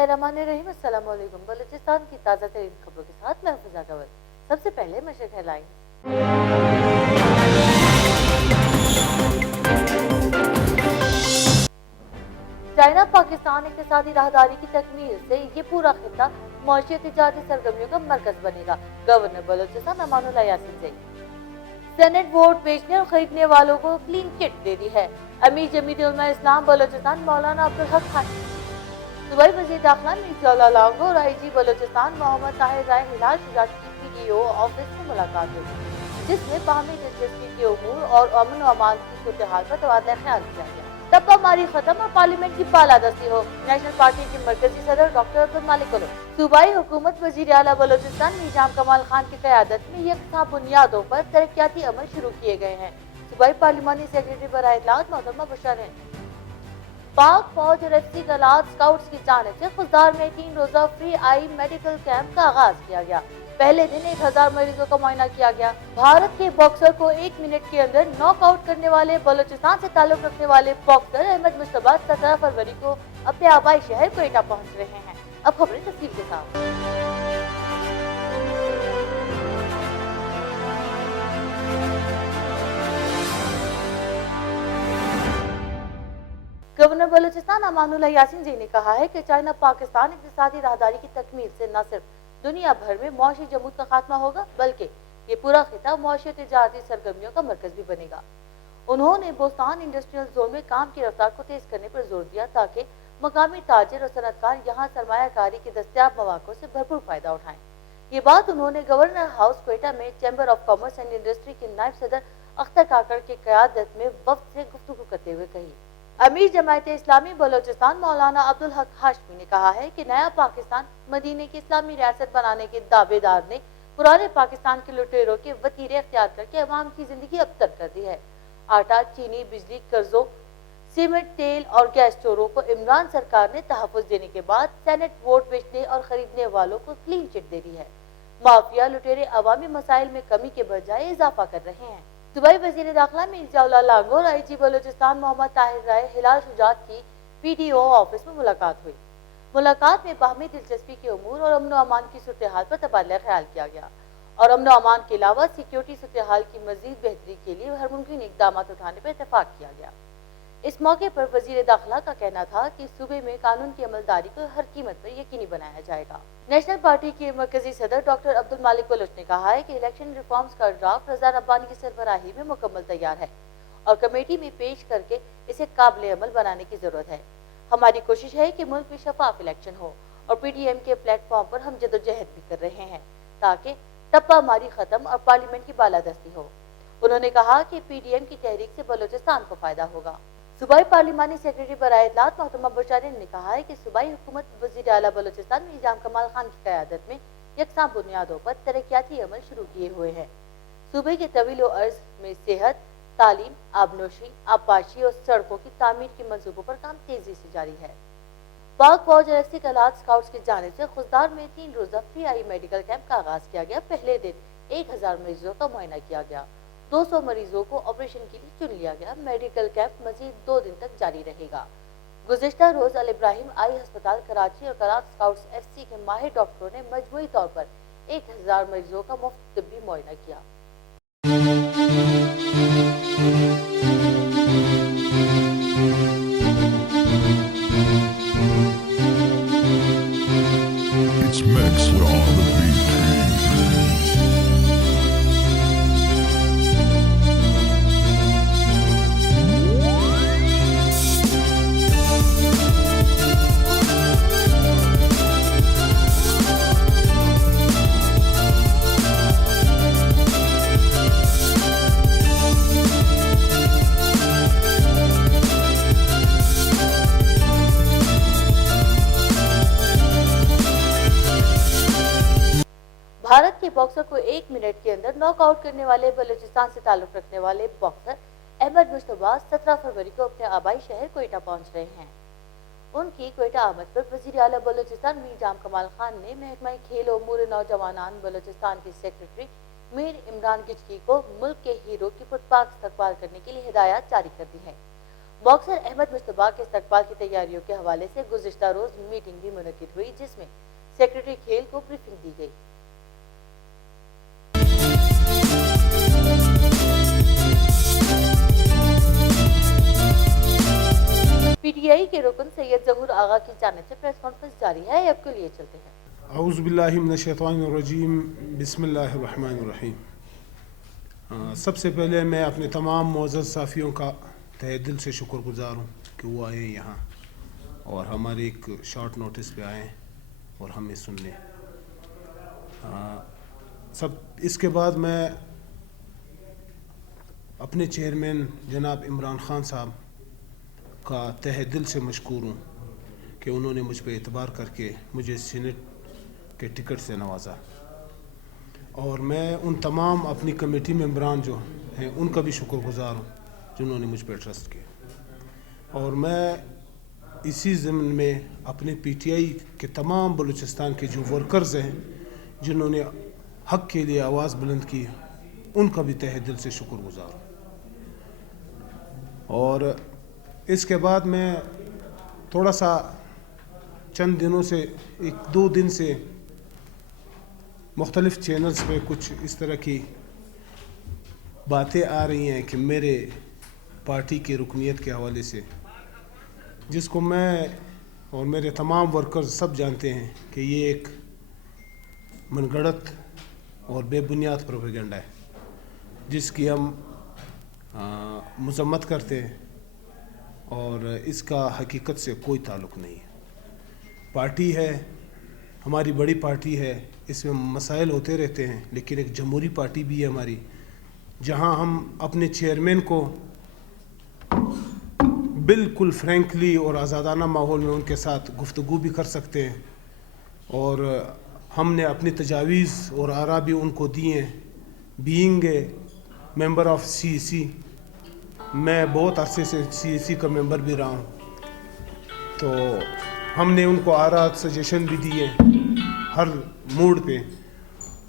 बिस्मिल्लाहिर्रहमानिर्रहीम। अस्सलाम वालेकुम। बलूचिस्तान की ताज़ा तरीन खबरों के साथ मैं हफीज़ा कंवल। सबसे पहले मशरक़ हेडलाइन। चाइना पाकिस्तान इक़्तिसादी राहदारी की तकमील से ये पूरा खित्ता मौशी तिजारती सरगर्मियों का मरकज बनेगा। गवर्नर बलूचिस्तान अमानुल्लाह यासीन से सेनेट वोट बेचने और खरीदने वालों को क्लीन चिट दे दी है। अमीर जमीयत उलमा इस्लाम बलूचिस्तान मौलाना अब्दुल हक खान सूबाई वज़ीर दाखिला मीर लांगो और IG बलूचिस्तान मोहम्मद ताहिर राय हिलाल शुजात की PDO ऑफिस में मुलाकात हुई, जिसमें बाहमी दिलचस्पी के उमूर और अमन व अमान की सूरत हाल पर तबादला ख्याल किया गया। टप्पा मारी खत्म और पार्लियामेंट की बालादस्ती हो। नेशनल पार्टी के मरकजी सदर डॉक्टर अब्दुल मालिक सूबाई हुकूमत वज़ीर आला बलूचिस्तान निजाम कमाल खान की क़यादत में यकसा बुनियादों पर तरक्याती अमल शुरू किए गए हैं। सूबाई पार्लिमानी सेक्रेटरी बराए इत्तलात मोहतरमा बशर हैं। पाक फौज और FC गलात स्काउट्स की जानिब से खुजदार में 3 रोजा फ्री आई मेडिकल कैंप का आगाज किया गया। पहले दिन 1000 मरीजों का मुआयना किया गया। भारत के बॉक्सर को 1 मिनट के अंदर नॉकआउट करने वाले बलूचिस्तान से ताल्लुक रखने वाले बॉक्सर अहमद मुश्तबा 17 फरवरी को अपने आबाई शहर क्वेटा पहुंच रहे हैं। अब खबरें तफसील के साथ। गवर्नर बलूचिस्तान अमानुल्लाह यासीन जी ने कहा है कि चाइना पाकिस्तान इक़्तिसादी राहदारी की तकमील से न सिर्फ दुनिया भर में मौशी जमूद का खात्मा होगा, बल्कि ये पूरा खिता मौशी तिजारती सरगर्मियों का मरकज भी बनेगा। उन्होंने बोस्तान इंडस्ट्रियल जोन में काम की रफ्तार को तेज करने पर जोर दिया ताकि मकामी ताजिर और सनतकार यहाँ सरमायाकारी के दस्तियाब मौक़ों से भरपूर फायदा उठाएं। ये बात उन्होंने गवर्नर हाउस क्वेटा में chamber of commerce and industry के नायब सदर अख्तर काकड़ की क़यादत में वफ्द से गुफ्तगू करते हुए कही। अमीर जमायत इस्लामी बलूचिस्तान मौलाना अब्दुल हक हाशमी ने कहा है कि नया पाकिस्तान मदीने की इस्लामी रियासत बनाने के दावेदार ने पुराने पाकिस्तान के लुटेरों के वतीरे अख्तियार करके अवाम की जिंदगी अबतर कर दी है। आटा, चीनी, बिजली, कर्जों, सीमेंट, तेल और गैस चोरों को इमरान सरकार ने तहफ़्फ़ुज़ देने के बाद सेनेट वोट बेचने और खरीदने वालों को क्लीन चिट दे दी है। माफिया लुटेरे अवामी मसाइल में कमी के बजाय इजाफा कर रहे हैं। सूबाई वज़ीर दाखिला मीर लांगो और IG बलूचिस्तान मोहम्मद ताहिर राय हिलाल शुजात की PDO ऑफिस में मुलाकात हुई। मुलाकात में बाहमी दिलचस्पी के उमूर और अमन अमान की सूरत हाल पर तबादला ख्याल किया गया और अमन अमान के अलावा सिक्योरिटी सूरत हाल की मजीद बेहतरी के लिए हर मुमकिन इक़दाम उठाने पर इतफाक किया गया। इस मौके पर वज़ीर दाखिला का कहना था कि सूबे में कानून की अमलदारी को हर कीमत पर यकीनी बनाया जाएगा। नेशनल पार्टी के मरकजी सदर डॉक्टर अब्दुल मालिक बलूच ने कहा है कि इलेक्शन रिफॉर्म्स का ड्राफ्ट रज़ा रब्बानी की सरबराही में मुकम्मल तैयार है और कमेटी में पेश करके इसे काबिल अमल बनाने की जरूरत है। हमारी कोशिश है कि मुल्क में शफाफ इलेक्शन हो और PDM के प्लेटफॉर्म पर हम जदोजहद भी कर रहे हैं ताकि टप्पा मारी खत्म और पार्लियामेंट की बालादस्ती हो। उन्होंने कहा कि PDM की तहरीक से बलूचिस्तान को फायदा होगा। सूबाई पार्लिमानी सेक्रेटरी बराए इत्तलात मोहतरमा बशर ने कहा है कि सूबाई हुकूमत वज़ीर आला बलूचिस्तान निजाम कमाल खान की क़यादत में यकसा बुनियादों पर तरक्याती अमल शुरू किए हुए हैं। सूबे के तवील अर्ज में सेहत, तालीम, आबनोशी, आबपाशी और सड़कों की तामीर के मंसूबों पर काम तेजी से जारी है। पाक फौज और FC गलात स्काउट्स की जानिब से खुजदार में 3 रोजा फ्री आई मेडिकल कैंप का आगाज किया गया। पहले दिन 1000 मरीजों का मुआयना किया गया। 200 मरीजों को ऑपरेशन के लिए चुन लिया गया। मेडिकल कैंप मजीद 2 दिन तक जारी रहेगा। गुज़िश्ता रोज अल इब्राहिम आई अस्पताल कराची और गलात स्काउट्स FC के माहिर डॉक्टरों ने मजमूई तौर पर 1000 मरीजों का मुफ्त तिब्बी मुआयना किया। It's Maxwell on the beat. Bharat के बॉक्सर को 1 मिनट के अंदर नॉकआउट करने वाले बलूचिस्तान से ताल्लुक रखने वाले बॉक्सर अहमद मुश्तबा 17 फरवरी को अपने आबाई शहर क्वेटा पहुंच रहे हैं। उनकी क्वेटा आमद पर वज़ीर आला बलूचिस्तान मीर जाम कमाल खान ने महकमा खेल उमूर नौजवानान बलूचिस्तान के सेक्रेटरी मीर इमरान गिचकी को मुल्क के हीरो की पुरपाक इस्तकबाल करने के लिए हिदायत जारी कर दी है। باکسر احمد مشتبہ کے استقبال کی تیاریوں کے حوالے سے گزشتہ روز میٹنگ بھی منعقد ہوئی جس میں سیکرٹری کھیل کو بریفنگ دی گئی۔ پی ٹی آئی کے رکن سید ظہور آغا کی جانب سے پریس کانفرنس جاری ہے، اب کے لیے چلتے ہیں۔ اعوذ باللہ من الشیطان الرجیم، بسم اللہ الرحمن الرحیم۔ سب سے پہلے میں اپنے تمام معزز صحافیوں کا تہہ دل سے شکر گزار ہوں کہ وہ آئے یہاں اور ہمارے ایک شارٹ نوٹس پہ آئیں اور ہمیں سن لیں۔ اس کے بعد میں اپنے چیئرمین جناب عمران خان صاحب کا تہہ دل سے مشکور ہوں کہ انہوں نے مجھ پہ اعتبار کر کے مجھے سینٹ کے ٹکٹ سے نوازا، اور میں ان تمام اپنی کمیٹی ممبران جو ہیں ان کا بھی شکر گزار ہوں جنہوں نے مجھ پہ ٹرسٹ کیا۔ اور میں اسی ضمن میں اپنے پی ٹی آئی کے تمام بلوچستان کے جو ورکرز ہیں جنہوں نے حق کے لیے آواز بلند کی ان کا بھی تہہ دل سے شکر گزار ہوں۔ اور اس کے بعد میں تھوڑا سا چند دنوں سے ایک دو دن سے مختلف چینلز پہ کچھ اس طرح کی باتیں آ رہی ہیں کہ میرے پارٹی کی رکنیت کے حوالے سے، جس کو میں اور میرے تمام ورکرز سب جانتے ہیں کہ یہ ایک من گھڑت اور بے بنیاد پروپیگنڈا ہے جس کی ہم مذمت کرتے ہیں اور اس کا حقیقت سے کوئی تعلق نہیں ہے۔ پارٹی ہے، ہماری بڑی پارٹی ہے، اس میں مسائل ہوتے رہتے ہیں، لیکن ایک جمہوری پارٹی بھی ہے ہماری، جہاں ہم اپنے چیئرمین کو بالکل فرینکلی اور آزادانہ ماحول میں ان کے ساتھ گفتگو بھی کر سکتے ہیں، اور ہم نے اپنی تجاویز اور آراء بھی ان کو دی ہیں۔ بینگ اے ممبر آف سی سی، میں بہت عرصے سے سی سی کا ممبر بھی رہا ہوں، تو ہم نے ان کو آراء سجیشن بھی دیے ہر موڈ پہ۔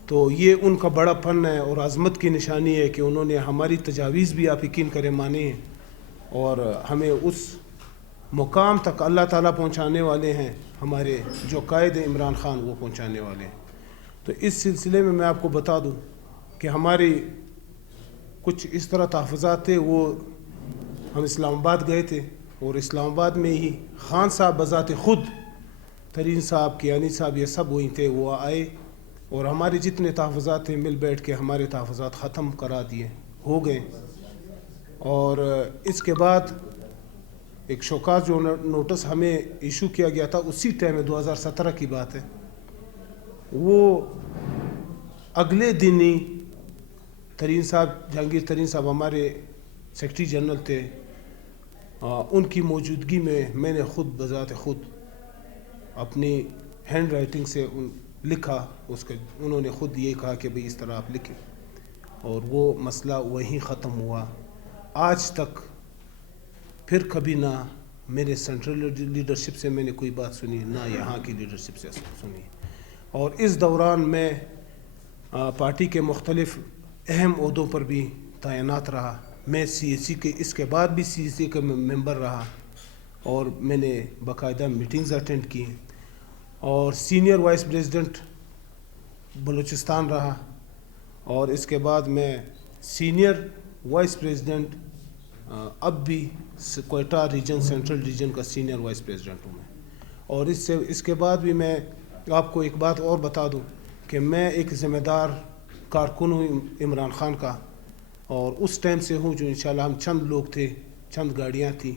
تو یہ ان کا بڑا فن ہے اور عظمت کی نشانی ہے کہ انہوں نے ہماری تجاویز بھی آپ یقین کریں مانے ہیں اور ہمیں اس مقام تک اللہ تعالیٰ پہنچانے والے ہیں، ہمارے جو قائد عمران خان وہ پہنچانے والے ہیں۔ تو اس سلسلے میں آپ کو بتا دوں کہ ہماری کچھ اس طرح تحفظات تھے، وہ ہم اسلام آباد گئے تھے اور اسلام آباد میں ہی خان صاحب بذات خود، ترین صاحب، کیانی صاحب، یہ سب وہیں تھے، وہ آئے اور ہمارے جتنے تحفظات تھے مل بیٹھ کے ہمارے تحفظات ختم کرا دیے، ہو گئے۔ اور اس کے بعد ایک شوکاز جو نوٹس ہمیں ایشو کیا گیا تھا اسی ٹائم میں 2017 کی بات ہے، وہ اگلے دن ہی ترین صاحب، جہانگیر ترین صاحب ہمارے سیکرٹری جنرل تھے، ان کی موجودگی میں میں نے خود بذات خود اپنی ہینڈ رائٹنگ سے لکھا، اس کے انہوں نے خود یہ کہا کہ بھئی اس طرح آپ لکھیں، اور وہ مسئلہ وہیں ختم ہوا۔ آج تک پھر کبھی نہ میرے سینٹرل لیڈرشپ سے میں نے کوئی بات سنی، نہ یہاں کی لیڈرشپ سے سنی۔ اور اس دوران میں پارٹی کے مختلف اہم عہدوں پر بھی تعینات رہا۔ میں سی اے سی کے، اس کے بعد بھی سی اے سی کا ممبر رہا اور میں نے باقاعدہ میٹنگز اٹینڈ کی، اور سینئر وائس پریزیڈنٹ بلوچستان رہا، اور اس کے بعد میں سینئر وائس پریزیڈنٹ اب بھی کوئٹہ ریجن، سینٹرل ریجن کا سینئر وائس پریزیڈنٹ ہوں میں۔ اور اس کے بعد بھی میں آپ کو ایک بات اور بتا دوں کہ میں ایک ذمہ دار کارکن ہوں عمران خان کا، اور اس ٹائم سے ہوں جو انشاءاللہ ہم چند لوگ تھے، چند گاڑیاں تھیں،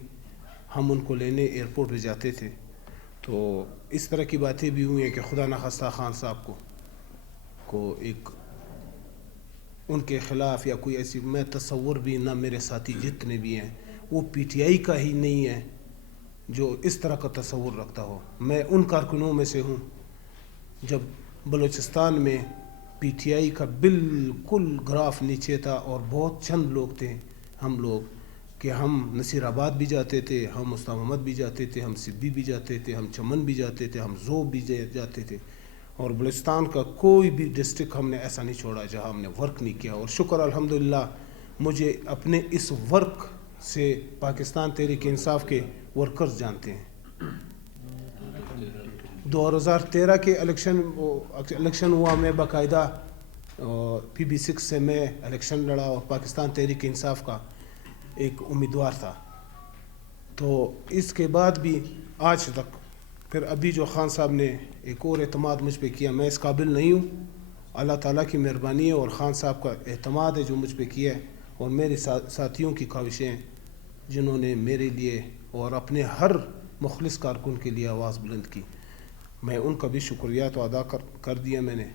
ہم ان کو لینے ایئرپورٹ پہ جاتے تھے۔ تو اس طرح کی باتیں بھی ہوئی ہیں کہ خدا نخواستہ خان صاحب کو ایک ان کے خلاف یا کوئی ایسی، میں تصور بھی نہ، میرے ساتھی جتنے بھی ہیں وہ پی ٹی آئی کا ہی نہیں ہے جو اس طرح کا تصور رکھتا ہو۔ میں ان کارکنوں میں سے ہوں جب بلوچستان میں پی ٹی آئی کا بالکل گراف نیچے تھا اور بہت چند لوگ تھے ہم لوگ، کہ ہم نصیر آباد بھی جاتے تھے، ہم مستعار محمد بھی جاتے تھے، ہم سبی بھی جاتے تھے، ہم چمن بھی جاتے تھے، ہم زوب بھی جاتے تھے، اور بلوچستان کا کوئی بھی ڈسٹرکٹ ہم نے ایسا نہیں چھوڑا جہاں ہم نے ورک نہیں کیا۔ اور شکر الحمدللہ مجھے اپنے اس ورک से पाकिस्तान तहरीक इंसाफ के वर्कर्स जानते हैं। 2013 के इलेक्शन हुआ, मैं बाकायदा PB6 से मैं इलेक्शन लड़ा और पाकिस्तान तहरीक इंसाफ का एक उम्मीदवार था। तो इसके बाद भी आज तक फिर अभी जो खान साहब ने एक और एतमाद मुझ पे किया, मैं इस काबिल नहीं हूँ, अल्लाह ताला की मेहरबानी है और ख़ान साहब का एतमाद है जो मुझ पे किया है, और मेरे साथियों की ख्वाहिशें जिन्होंने मेरे लिए और अपने हर मुखलिस कारकुन के लिए आवाज़ बुलंद की, मैं उनका भी शुक्रिया तो अदा कर दिया मैंने,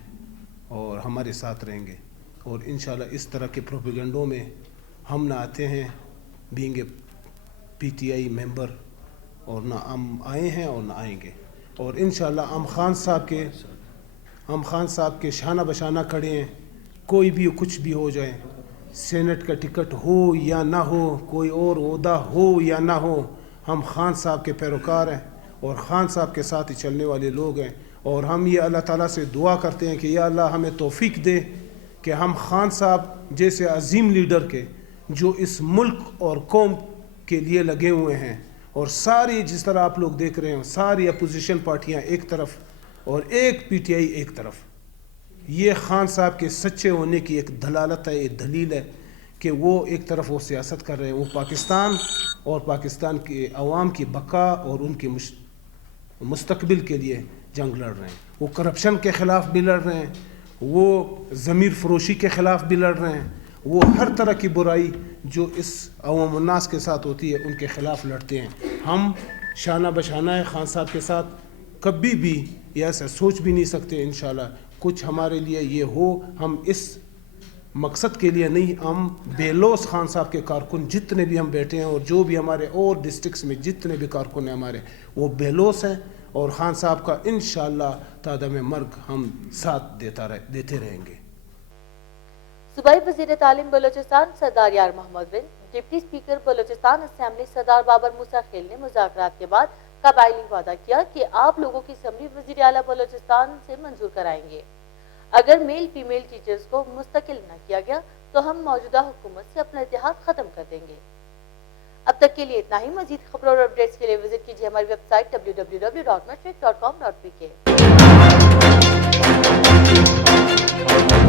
और हमारे साथ रहेंगे। और इंशाल्लाह इस तरह के प्रोपेगेंडों में हम ना आते हैं बीइंग ए PTI मेंबर, और ना हम आए हैं और ना आएंगे। और इंशाल्लाह हम खान साहब के शाना बशाना खड़े हैं, कोई भी कुछ भी हो जाए, सेनेट का टिकट हो या ना हो, कोई और ओहदा हो या ना हो, हम खान साहब के पैरोकार हैं और खान साहब के साथ ही चलने वाले लोग हैं। और हम ये अल्लाह ताला से दुआ करते हैं कि या अल्लाह हमें तौफीक दे कि हम खान साहब जैसे अजीम लीडर के जो इस मुल्क और कौम के लिए लगे हुए हैं, और सारी जिस तरह आप लोग देख रहे हैं सारी अपोजिशन पार्टियां एक तरफ और एक PTI एक तरफ, ये खान साहब के सच्चे होने की एक दलालत है, एक दलील है कि वो एक तरफ वो सियासत कर रहे हैं, वो पाकिस्तान और पाकिस्तान के अवाम की बका और उनके मुस्तकबिल के लिए जंग लड़ रहे हैं। वो करप्शन के ख़िलाफ़ भी लड़ रहे हैं, वो ज़मीर फरोशी के ख़िलाफ़ भी लड़ रहे हैं, वो हर तरह की बुराई जो इस अवाम उन्नास के साथ होती है उनके ख़िलाफ़ लड़ते हैं। हम शाना बशाना है खान साहब के साथ, कभी भी ऐसा सोच भी नहीं सकते इंशाल्लाह कुछ हमारे लिए ये हो, हम इस मकसद के लिए नहीं, हम बेलोस खान साहब के कारकुन जितने भी हम बैठे हैं और जो भी हमारे और डिस्ट्रिक्ट्स में जितने भी कारकुन हैं हमारे, वो बेलोस हैं, और खान साहब का इंशाल्लाह तादम मर्ग हम साथ देते रहेंगे। सूबाई वज़ीर तालीम बलोचिस्तान सरदार यार मोहम्मद बिन, डिप्टी स्पीकर बलोचिस्तान असेंबली सरदार बाबर मूसा खेल ने मुज़ाकरात के बाद कबायली वादा किया कि आप लोगों की असम्बली वज़ीर आला बलोचिस्तान से मंजूर कराएंगे। अगर मेल फीमेल टीचर्स को मुस्तकिल न किया गया तो हम मौजूदा हुकूमत से अपना इत्तेहाद ख़त्म कर देंगे। अब तक के लिए इतना ही। मजीद खबरों और अपडेट्स के लिए विजिट कीजिए हमारी वेबसाइट www.mashriq.com.pk।